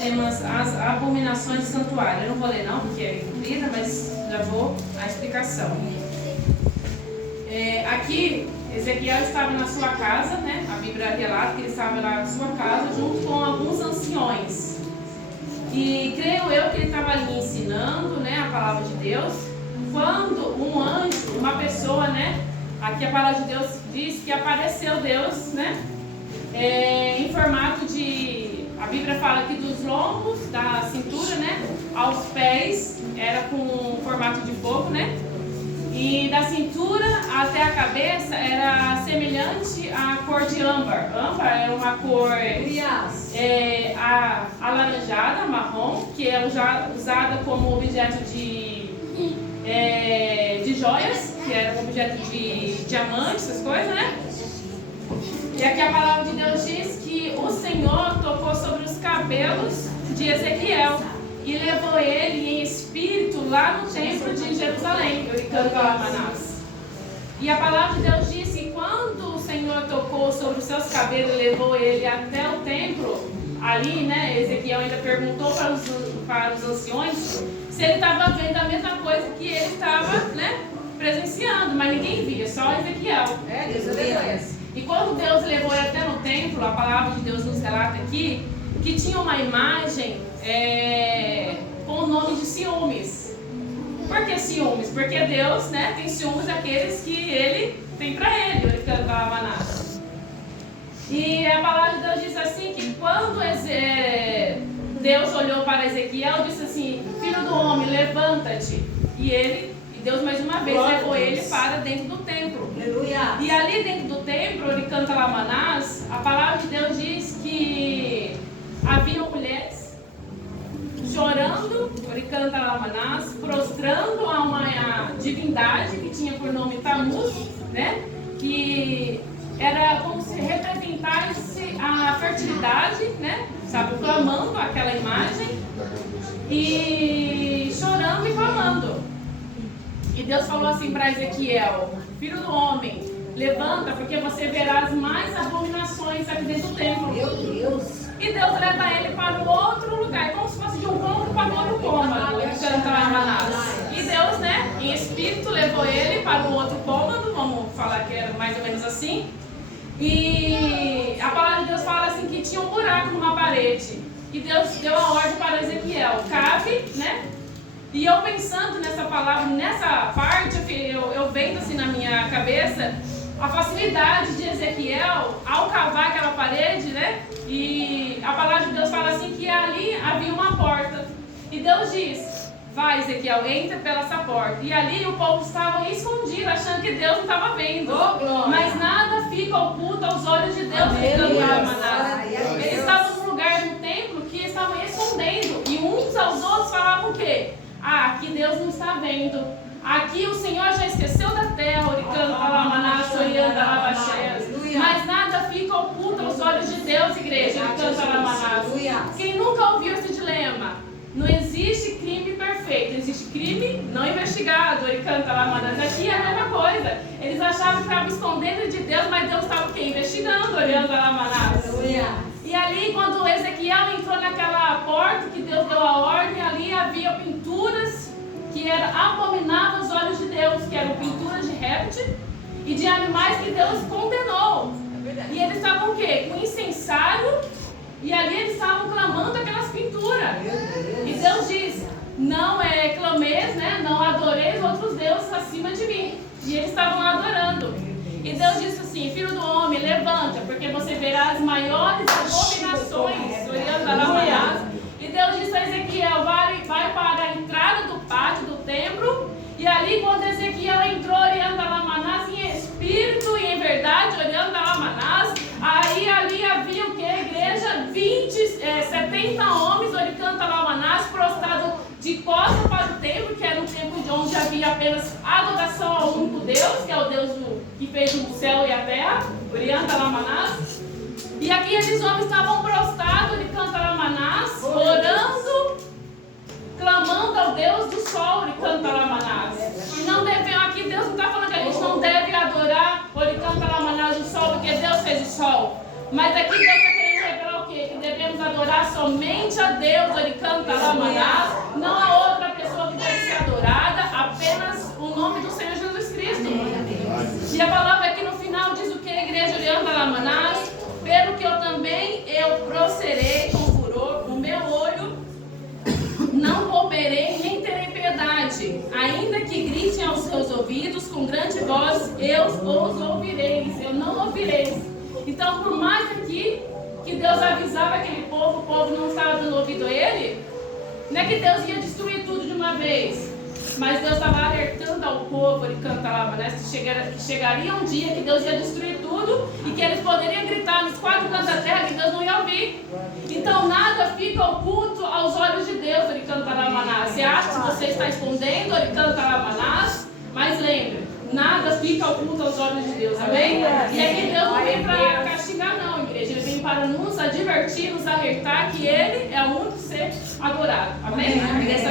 Temos as abominações do santuário. Eu não vou ler não, porque é comprida, mas já vou à explicação. Aqui, Ezequiel estava na sua casa, né? A Bíblia relata que ele estava lá na sua casa, junto com alguns anciões. E creio eu que ele estava ali ensinando, né, a palavra de Deus, quando um anjo, uma pessoa, né? Aqui a palavra de Deus diz que apareceu Deus, né? Em formato de... A Bíblia fala que dos lombos, da cintura, né, aos pés, era com formato de fogo, né? E da cintura até a cabeça era semelhante à cor de âmbar. Âmbar é uma cor alaranjada, marrom, que é usada como objeto de joias, que era um objeto de diamante, essas coisas, né? E aqui a palavra de Deus diz que o Senhor tocou sobre os cabelos de Ezequiel e levou ele em espírito lá no templo de Jerusalém, E a palavra de Deus diz que quando o Senhor tocou sobre os seus cabelos e levou ele até o templo, ali, né, Ezequiel ainda perguntou para os anciões se ele estava vendo a mesma coisa que ele estava, né, presenciando, mas ninguém via, só Ezequiel. E quando Deus levou ele até no templo, a palavra de Deus nos relata aqui que tinha uma imagem com o nome de ciúmes. Por que ciúmes? Porque Deus, né, tem ciúmes daqueles que ele tem para ele cantava nada. E a palavra de Deus diz assim que quando Deus olhou para Ezequiel, disse assim: filho do homem, levanta-te. E Deus mais uma vez levou ele para dentro do templo. Aleluia. E ali dentro do templo, Oricanta Lamanás, a palavra de Deus diz que havia mulheres chorando, Oricanta Lamanás, prostrando a uma divindade que tinha por nome Tammuz, né? Que era como se representasse a fertilidade, né? Sabe, clamando aquela imagem e chorando e clamando. E Deus falou assim para Ezequiel: filho do homem, levanta, porque você verá as mais abominações aqui dentro do templo. Meu Deus! E Deus leva ele para o outro lugar, como se fosse de um cômodo para outro cômodo. E Deus, né, em espírito, levou ele para o outro cômodo, vamos falar que era mais ou menos assim. E a palavra de Deus fala assim que tinha um buraco numa parede. E Deus deu a ordem para Ezequiel: cave, né? E eu pensando nessa palavra, nessa parte, eu vendo assim na minha cabeça a facilidade de Ezequiel ao cavar aquela parede, né? E a palavra de Deus fala assim que ali havia uma porta. E Deus diz: vai, Ezequiel, entra pela essa porta. E ali o povo estava escondido, achando que Deus não estava vendo. Mas nada fica oculto aos olhos de Deus. Eles estavam num lugar no templo que estavam escondendo. E uns aos outros falavam o quê? Ah, aqui Deus não está vendo. Aqui o Senhor já esqueceu da terra. Mas nada fica oculto aos olhos de Deus, igreja. Quem nunca ouviu esse dilema? Não existe crime perfeito, existe crime não investigado. Aqui é a mesma coisa. Eles achavam que estavam escondendo de Deus, mas Deus estava o quê? Investigando. E ali, quando Ezequiel entrou naquela porta que Deus deu a ordem, ali havia pinturas que eram abomináveis aos olhos de Deus, que eram pinturas de réptil e de animais que Deus condenou. E eles estavam o quê? Com incensário, e ali eles estavam clamando aquelas pinturas. E Deus diz: não clameis, né? Não adoreis outros deuses acima de mim. E eles estavam adorando. E Deus disse assim: filho do homem, levanta, porque você verá as maiores abominações. E Deus disse a Ezequiel: vai para a entrada do pátio do templo. E ali, quando Ezequiel entrou, oriando a Lamanás em espírito e em verdade, oriando a Lamanás, aí ali havia o que, igreja? 70 homens, oricando a Lamanás, prostrados de costas para o templo, que era um templo onde havia apenas adoração ao único Deus, que é o Deus que fez o céu e a terra, oriando a Lamanás. E aqui esses homens estavam prostrados, oricando a Lamanás, orando, clamando ao Deus do sol, oricando a Lamanás. E não devem, aqui Deus não está falando que a gente não deve adorar, oricando a Lamanás, o sol, porque Deus fez o sol. Mas aqui Deus está querendo revelar o quê? Que devemos adorar somente a Deus, ele canta Lamanás, não a outra pessoa que deve ser adorada, apenas o nome do Senhor Jesus Cristo. E a palavra aqui no final diz o que a igreja orienta Lamanás, pelo que eu também procederei com furor, o meu olho não pouparei nem terei piedade, ainda que gritem aos seus ouvidos com grande voz, eu os ouvirei, eu não ouvirei. Então, por mais aqui que Deus avisava aquele povo, o povo não estava dando ouvido a ele, não é que Deus ia destruir tudo de uma vez, mas Deus estava alertando ao povo, ele cantava, né? Que chegaria um dia que Deus ia destruir tudo e que eles poderiam gritar nos quatro cantos da terra que Deus não ia ouvir. Então nada fica oculto aos olhos de Deus, ele canta Lamanás. Você acha que você está escondendo, ele canta Lamanás, mas lembre, nada fica oculto aos olhos de Deus, amém? E aqui Deus não vem para castigar não, igreja, ele vem para nos advertir, nos alertar que ele é o único ser adorado, amém? Nessa